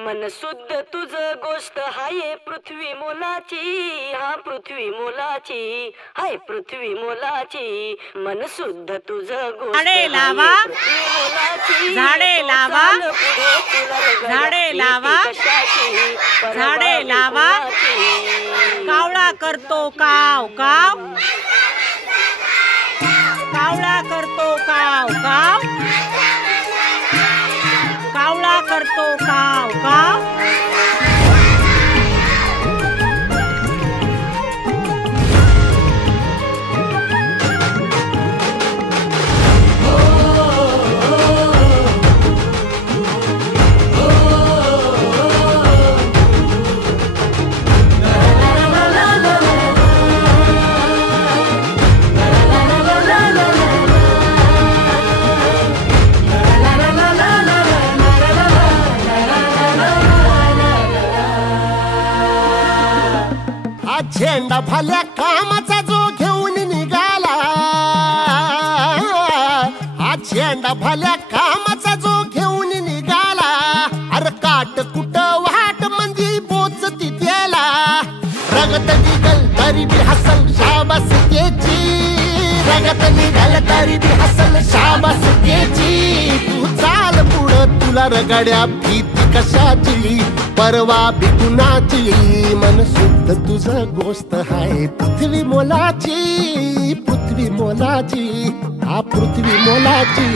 मन शुद्ध तुझ गोष्ट हाय पृथ्वी मोलाची, हा पृथ्वी मोलाची, हाय पृथ्वी मोलाची. मन शुद्ध तुझ गोष्ट झाडे लावा, पृथ्वी मोलाची. झाडे लावा, झाडे लावा, झाडे लावा. कावळा करतो काव काव, कावळा करतो काव काव, कावळा करतो काव काव. झेंडा भल्या कामाचा जो घेऊन निघाला, हा झेंडा भल्या कामाचा जो घेऊन निघाला. अरे काट कुट वाट म्हणजे पोचती त्याला. रगत निघल तरी बी हसल शाबास त्याची, रगत निघल तरी बी हसल शाबास त्याची. तू चाल पुढं तुला रगड्या भीती कशाची, परवा बी कुणाची. मन शुद्ध तुझं गोष्ट हाय पृथ्वी मोलाची, पृथ्वी मोलाची, हा पृथ्वी मोलाची.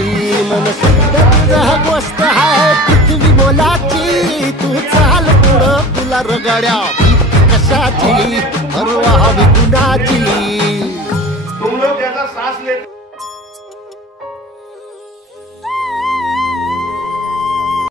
मन शुद्ध तुझं गोष्ट हाय पृथ्वी मोलाची. तू चाल पुढं तुला रगड्या भीती कशाची, परवा बी कुणाची. तुम लोग ज्यादा सांस लेते